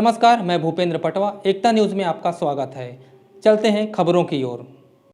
नमस्कार, मैं भूपेंद्र पटवा। एकता न्यूज़ में आपका स्वागत है। चलते हैं खबरों की ओर।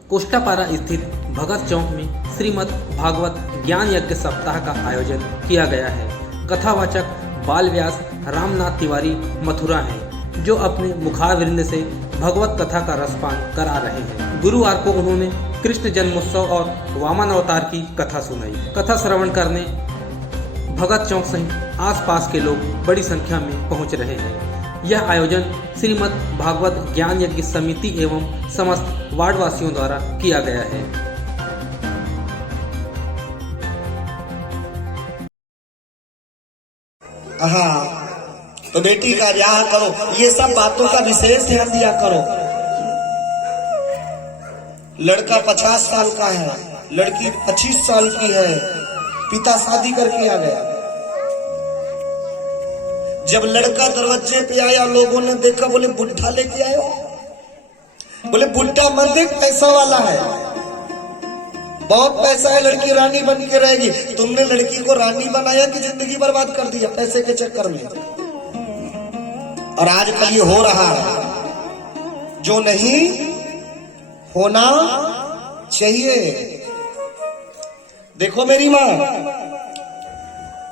कोष्टापारा स्थित भगत चौक में श्रीमद् भागवत ज्ञान यज्ञ सप्ताह का आयोजन किया गया है। कथावाचक बाल व्यास रामनाथ तिवारी मथुरा हैं, जो अपने मुखारविंद से भगवत कथा का रसपान करा रहे हैं। गुरुवार को उन्होंने कृष्ण जन्मोत्सव और वामन अवतार की कथा सुनाई। कथा श्रवण करने भगत चौक सहित आसपास के लोग बड़ी संख्या में पहुंच रहे हैं। यह आयोजन श्रीमद् भागवत ज्ञान यज्ञ समिति एवं समस्त वार्डवासियों द्वारा किया गया है। हाँ, तो बेटी का ब्याह करो, ये सब बातों का विशेष ध्यान दिया करो। लड़का 50 साल का है, लड़की 25 साल की है, पिता शादी करके आ गया। जब लड़का दरवाजे पे आया, लोगों ने देखा, बोले बुढ़ा लेके आए हो। बोले बुढ़ा मत देख, पैसा वाला है, बहुत पैसा है, लड़की रानी बन के रहेगी। तुमने लड़की को रानी बनाया कि जिंदगी बर्बाद कर दिया पैसे के चक्कर में। और आजकल ये हो रहा है जो नहीं होना चाहिए। देखो मेरी माँ,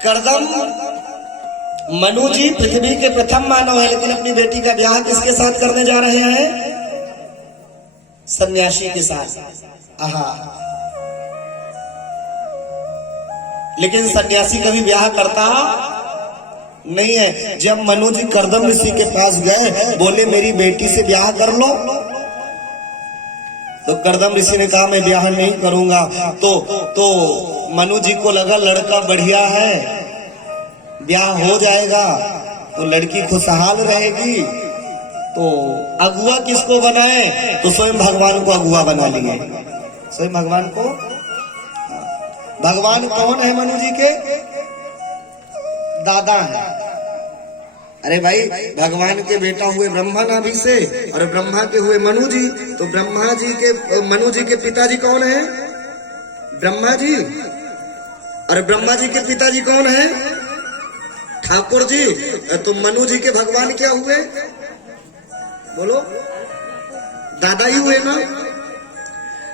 करदम मनु जी पृथ्वी के प्रथम मानव है, लेकिन अपनी बेटी का ब्याह किसके साथ करने जा रहे हैं? सन्यासी के साथ। आहा, लेकिन सन्यासी कभी ब्याह करता नहीं है। जब मनु जी करदम ऋषि के पास गए, बोले मेरी बेटी से ब्याह कर लो, तो करदम ऋषि ने कहा मैं ब्याह नहीं करूंगा। तो मनु जी को लगा लड़का बढ़िया है, ब्याह हो जाएगा तो लड़की खुशहाल रहेगी। तो अगुआ किसको बनाए? तो स्वयं भगवान को अगुआ बना लिए। स्वयं भगवान को। भगवान कौन है? मनु जी के दादा है। अरे भाई, भगवान के बेटा हुए ब्रह्मा नाभि से, और ब्रह्मा के हुए मनु जी। तो ब्रह्मा जी के मनु जी के पिताजी कौन है? ब्रह्मा जी। और ब्रह्मा जी के पिताजी कौन है? ठाकुर जी। तो मनु जी के भगवान क्या हुए? बोलो, दादा ही हुए ना।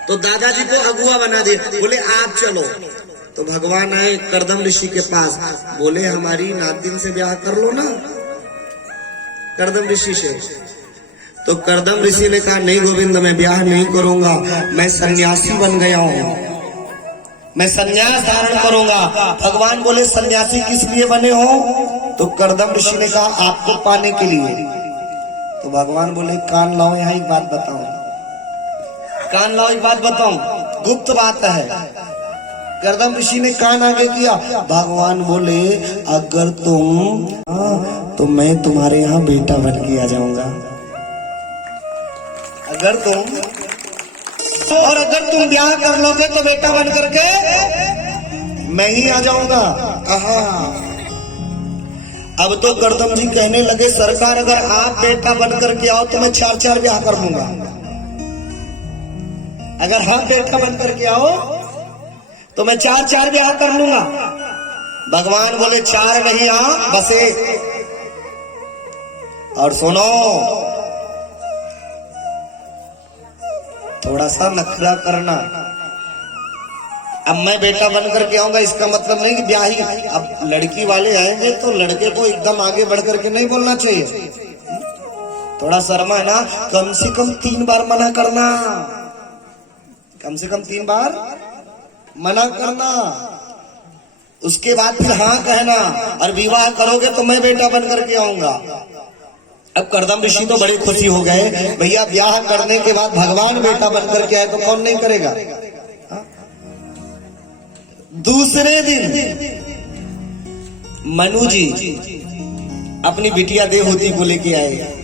तो दादाजी को अगुआ बना दिए, बोले आज चलो। तो भगवान आए करदम ऋषि के पास, बोले हमारी नातिन से ब्याह कर लो ना, करदम ऋषि से। तो करदम ऋषि ने कहा नहीं गोविंद, मैं ब्याह नहीं करूंगा, मैं सन्यासी बन गया हूं, मैं सन्यास धारण करूंगा। भगवान बोले सन्यासी किस लिए बने हो? तो करदम ऋषि ने कहा आपको पाने के लिए। तो भगवान बोले कान लाओ, यहाँ एक बात बताओ, कान लाओ, एक बात बताऊं, गुप्त बात है। करदम ऋषि ने कान आगे किया। भगवान बोले अगर तुम तो मैं तुम्हारे यहाँ बेटा बन के आ जाऊंगा। अगर तुम ब्याह कर लोगे तो बेटा बन करके मैं ही आ जाऊंगा। आहा, अब तो करदम जी कहने लगे सरकार अगर आप बेटा बन करके आओ तो मैं 4 ब्याह कर लूंगा। अगर हम बेटा बन करके आओ तो मैं 4 ब्याह कर लूंगा। भगवान बोले 4 नहीं, बस 1। और सुनो, थोड़ा सा नखरा करना। अब मैं बेटा बन करके आऊंगा इसका मतलब नहीं कि ब्याह ही। अब लड़की वाले आएंगे तो लड़के को एकदम आगे बढ़ करके नहीं बोलना चाहिए, थोड़ा शर्मा ना। कम से कम 3 बार मना करना, कम से कम 3 बार मना करना, उसके बाद फिर हाँ कहना। और विवाह करोगे तो मैं बेटा बन करके आऊंगा। अब करदम ऋषि तो बड़े खुशी हो गए, भैया ब्याह करने के बाद भगवान बेटा बन करके आए तो कौन नहीं करेगा। हा? दूसरे दिन मनु जी अपनी बिटिया देवहूति को लेके आए,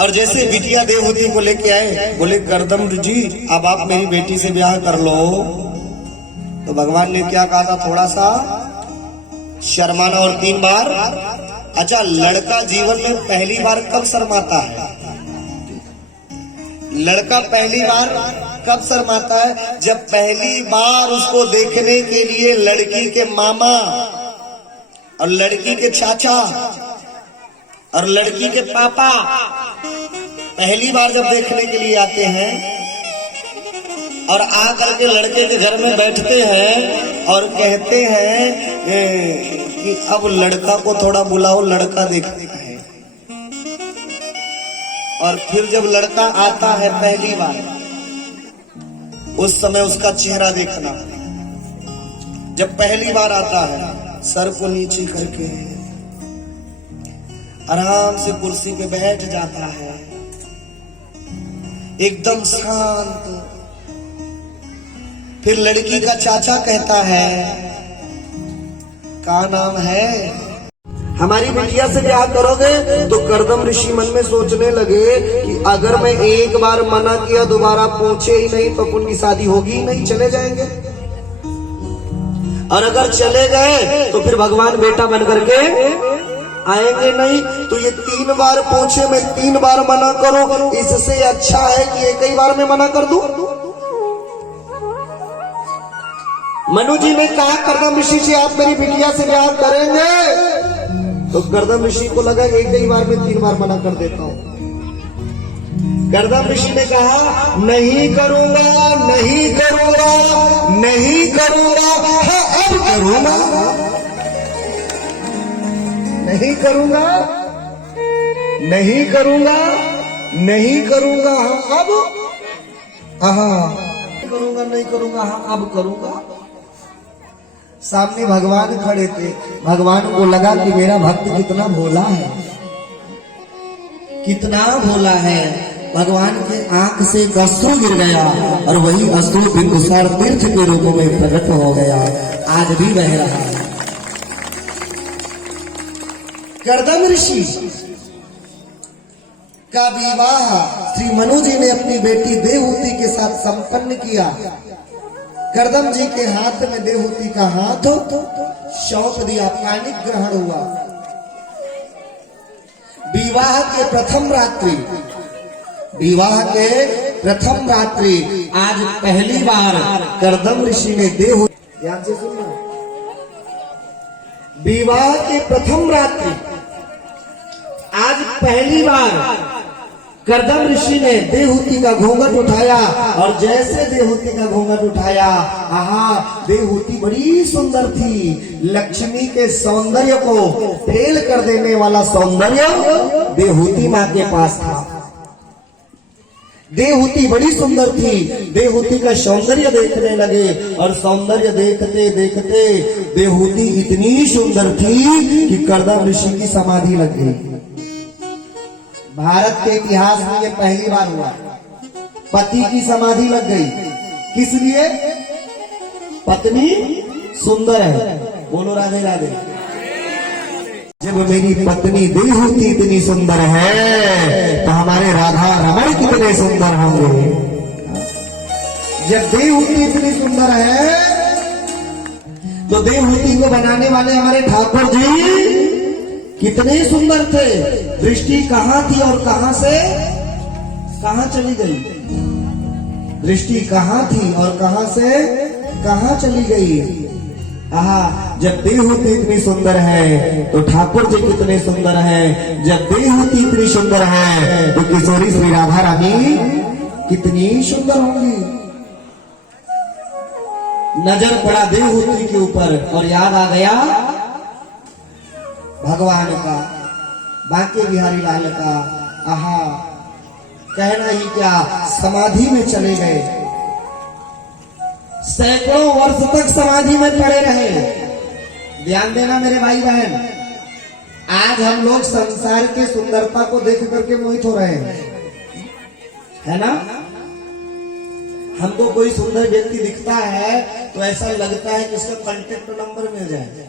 और जैसे बिटिया देवहूति को लेके आए, बोले करदम जी अब आप मेरी बेटी से ब्याह कर लो। तो भगवान ने क्या कहा था? थोड़ा सा शर्माना और 3 बार। अच्छा, लड़का जीवन में पहली बार कब शर्माता है? लड़का पहली बार कब शर्माता है? जब पहली बार उसको देखने के लिए लड़की के मामा और लड़की के चाचा और लड़की के पापा पहली बार जब देखने के लिए आते हैं और आकर के लड़के के घर में बैठते हैं और कहते हैं कि अब लड़का को थोड़ा बुलाओ, लड़का देखने का है। और फिर जब लड़का आता है पहली बार, उस समय उसका चेहरा देखना। जब पहली बार आता है, सर को नीचे करके आराम से कुर्सी पे बैठ जाता है, एकदम शांत। फिर लड़की का चाचा कहता है, क्या नाम है? हमारी बिटिया से ब्याह करोगे? तो करदम ऋषि मन में सोचने लगे कि अगर मैं एक बार मना किया, दोबारा पूछे ही नहीं, तो उनकी शादी होगी ही नहीं, चले जाएंगे। और अगर चले गए तो फिर भगवान बेटा बन करके आएंगे नहीं। तो ये 3 बार पूछे, मैं 3 बार मना करूं, इससे अच्छा है कि एक ही बार में मना कर दूं। मनु जी ने कहा करदम ऋषि से, आप मेरी बिटिया से ब्याह करेंगे? तो करदम ऋषि को लगा एक ही बार में 3 बार मना कर देता हूं। करदम ऋषि ने कहा, नहीं करूंगा, नहीं करूंगा, नहीं करूंगा, हाँ अब करूंगा, नहीं करूंगा, नहीं करूंगा, नहीं करूंगा, हाँ अब, हाँ करूंगा, नहीं करूंगा, हाँ अब करूंगा। सामने भगवान खड़े थे। भगवान को लगा कि मेरा भक्त कितना भोला है, कितना भोला है। भगवान के आंख से एक अश्रु गिर गया और वही अश्रु बिंदुसार तीर्थ के रूप में प्रकट हो गया, आज भी बह रहा है। करदम ऋषि का विवाह श्री मनु जी ने अपनी बेटी देवहूति के साथ संपन्न किया। करदम जी के हाथ में देवहूति का हाथ सौंप दिया, पानी ग्रहण हुआ। विवाह के प्रथम रात्रि, विवाह के प्रथम रात्रि आज पहली बार करदम ऋषि ने देवहूति, ध्यान से सुनना, विवाह के प्रथम रात्रि आज पहली बार करदम ऋषि ने देवहूति का घूंघट उठाया। और जैसे देवहूति का घूंघट उठाया, आहा, देवहूति बड़ी सुंदर थी। लक्ष्मी के सौंदर्य को फेल कर देने वाला सौंदर्य देवहूति माँ के पास था। देवहूति बड़ी सुंदर थी। देवहूति का सौंदर्य देखने लगे और सौंदर्य देखते देखते देवहूति इतनी सुंदर थी कि करदम ऋषि की समाधि लग गई। भारत के इतिहास में ये पहली बार हुआ, पति की समाधि लग गई। किस लिए? पत्नी सुंदर है। बोलो राधे राधे। जब मेरी पत्नी देवहूति इतनी सुंदर है तो हमारे राधा रमण कितने सुंदर होंगे। जब देवहूति इतनी सुंदर है तो देवहूति को बनाने वाले हमारे ठाकुर जी कितने सुंदर थे। दृष्टि कहाँ थी और कहाँ से कहाँ चली गई? दृष्टि कहाँ थी और कहाँ से कहाँ चली गई? आहा, जब देवहूति इतनी सुंदर है तो ठाकुर जी कितने सुंदर हैं। जब देवहूति इतनी सुंदर है तो किशोरी श्री राधा रानी कितनी सुंदर होंगी। नजर पड़ा देवहूति के ऊपर और याद आ गया भगवान का, बांके बिहारी लाल का। आहा, कहना ही क्या, समाधि में चले गए। सैकड़ों वर्ष तक समाधि में पड़े रहे। ध्यान देना मेरे भाई बहन, आज हम लोग संसार के सुंदरता को देख करके मोहित हो रहे हैं, है ना। हमको कोई सुंदर व्यक्ति दिखता है तो ऐसा लगता है कि उसका कांटेक्ट नंबर मिल जाए।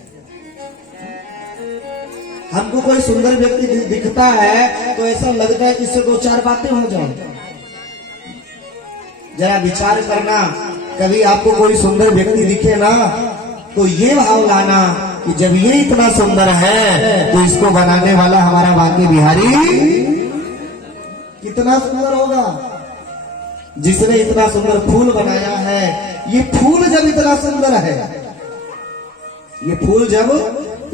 हमको कोई सुंदर व्यक्ति दिखता है तो ऐसा लगता है कि इससे 2-4 बातें हो जाए। जरा विचार करना, कभी आपको कोई सुंदर व्यक्ति दिखे ना तो ये भाव लाना कि जब ये इतना सुंदर है तो इसको बनाने वाला हमारा बांके बिहारी कितना सुंदर होगा। जिसने इतना सुंदर फूल बनाया है, ये फूल जब इतना सुंदर है, ये फूल जब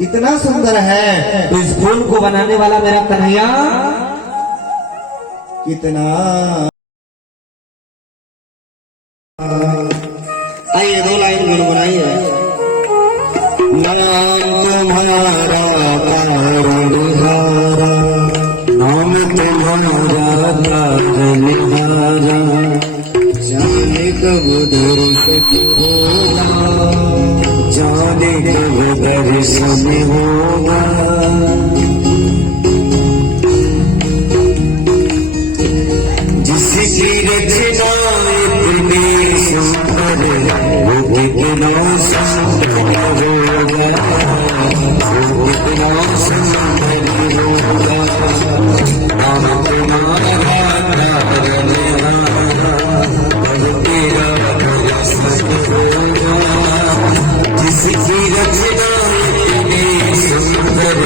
इतना सुंदर है, तो इस फूल को बनाने वाला मेरा कन्हैया कितना। आइए 2 लाइन गुनगुनाइए। नाम तुम्हारा तारणहारा, नाम तुम्हारा तारणहारा, जाने कब दर्शन होगा, जाने कब दर्शन होगा। जिसकी रचना इतनी सुंदर, वो कितना सुंदर होगा, वो कितना सुंदर होगा। नाम तुम्हारा तारणहारा, तेरा दर्शन होगा। जिसकी रचना इतनी सुंदर,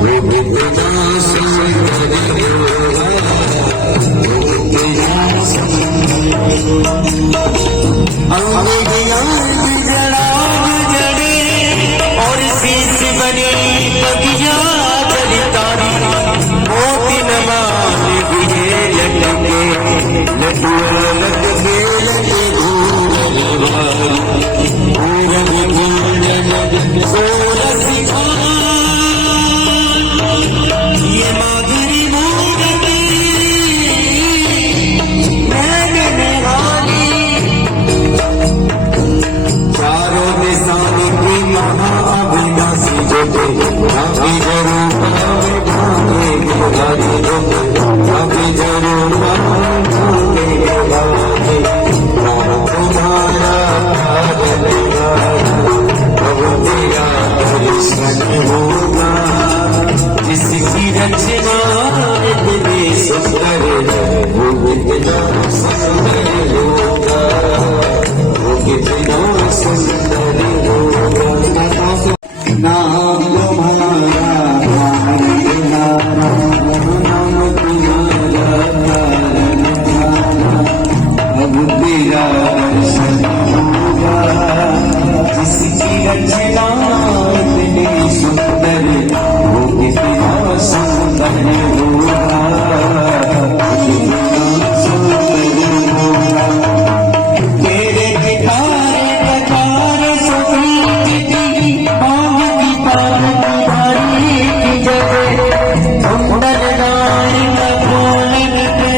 वो कितना सुंदर होगा, वो कितना जड़े और शीश बनी बगिया जली तारी, मोती नमान गुजे लटके लटके लटके लटके ये माधुरी मूर्ति मैंने निहारी, चारों निशान की महाअविनाशी जोते, अभी जरूर भागेंगे गाड़ी जोते, अभी जरूर भागेंगे गाड़ी। नाम तुम्हारा तारणहारा, अब तेरा दर्शन होगा। जिसकी रचना इतनी सुंदर, वो कितना सुंदर होगा, वो कितना सुंदर होगा। नाम तुम्हारा तारणहारा, नाम तुम्हारा तारणहारा, अब तेरा दर्शन होगा। जिसकी रचना इतनी सुंदर, वो कितना सुंदर होगा, कितना सुंदर होगा। तेरे गिटारे कटार संगीत की बांग की तार तुम्हारी की जगह, सुंदर नारी का बोलन पे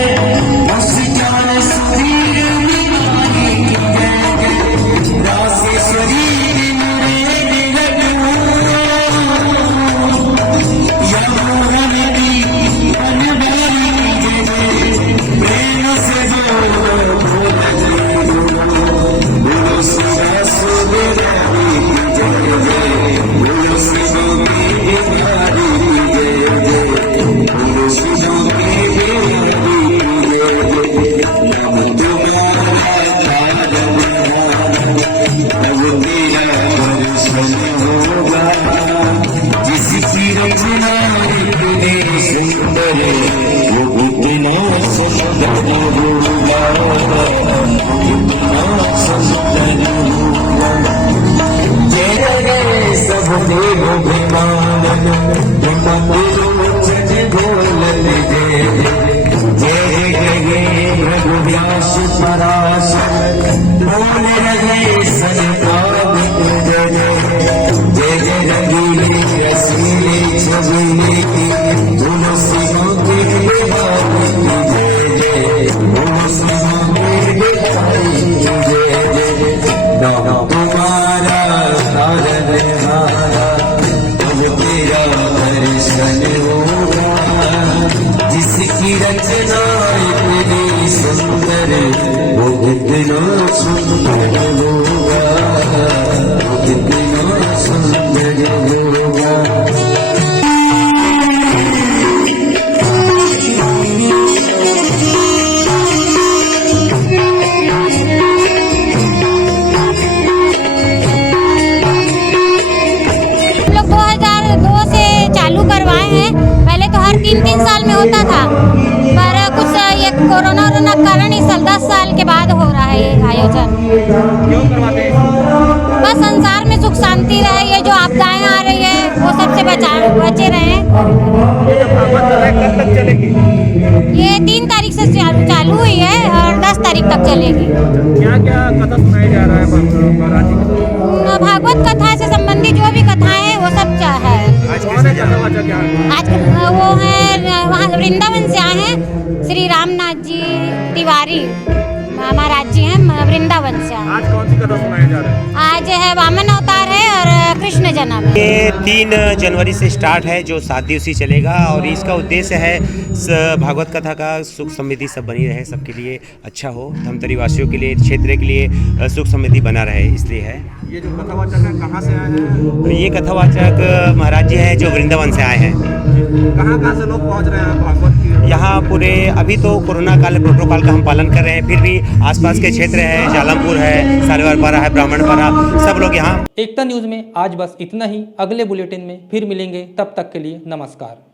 उस जान सुधीर निगारी की जगह, रासेश्वरी की मेरे लगू या मोहन की बनवारी की जगह, प्रेम से जो बोलो सदा सुबेदारी की जय जय, बोलो शिवों की बिहारी की जय जय, बोलो शिवों की बिहारी की जय जय। नाम तुम्हारा तारणहारा, अब तेरा दर्शन होगा। जिसकी रचना इतनी सुंदर, वो कितना सुंदर होगा, कितना सुंदर होगा। जय जय सब देव विमानन, मंदिरोचन बोलन जय जय, जय जय रघुव्यास पराशर, बोल रहे सनकादिक जय जय, जय जय रंगीले रसीले छबीले की, तुलसी की बिहारी की जय जय, तुलसी की बिहारी की जय जय। नाम तुम्हारा तारणहारा, अब तेरा दर्शन होगा। जिसकी रचना इतनी सुंदर, वो कितना सुंदर होगा, वो कितना सुंदर होगा। हम लोग 2002 से चालू करवाए हैं। पहले तो हर 3-3 साल में होता था, पर कुछ ये कोरोना कारण इस साल 10 साल के बाद हो रहा है ये आयोजन। क्यों करवाते हैं? बस संसार में सुख शांति रहे, ये जो आपदाएं आ रही है वो बचे रहे। कब तक चलेगी? ये 3 तारीख से चालू हुई है और 10 तारीख तक चलेगी। क्या क्या कथा सुनाया जा रहा है महाराज जी की? भागवत कथा से संबंधित जो भी कथाएं हैं वो सब है। आज कौन है कथावाचक यहाँ? आज वो है वहाँ वृंदावन से आए हैं श्री रामनाथ जी तिवारी महाराज जी हैं वृंदावन से आए। आज कौन सी कथा सुनाया जा रहा है? आज है वामन अवतार है और कृष्ण जन्म है। ये 3 जनवरी से स्टार्ट है जो 7 दिवसीय चलेगा और इसका उद्देश्य है भागवत कथा का सुख समृद्धि सब बनी रहे, सबके लिए अच्छा हो, धमतरी वासियों के लिए, क्षेत्र के लिए सुख समृद्धि बना रहे, इसलिए है। ये जो कथावाचक है कहाँ से आए हैं? ये कथावाचक महाराज जी हैं जो वृंदावन से आए हैं। कहाँ से लोग पहुँच रहे हैं भागवत की? यहाँ पूरे अभी तो कोरोना काल प्रोटोकॉल का हम पालन कर रहे हैं, फिर भी आसपास के क्षेत्र है, जालमपुर है, सालेवारपारा है, ब्राह्मणपारा, सब लोग यहाँ। एकता न्यूज़ में आज बस इतना ही। अगले बुलेटिन में फिर मिलेंगे, तब तक के लिए नमस्कार।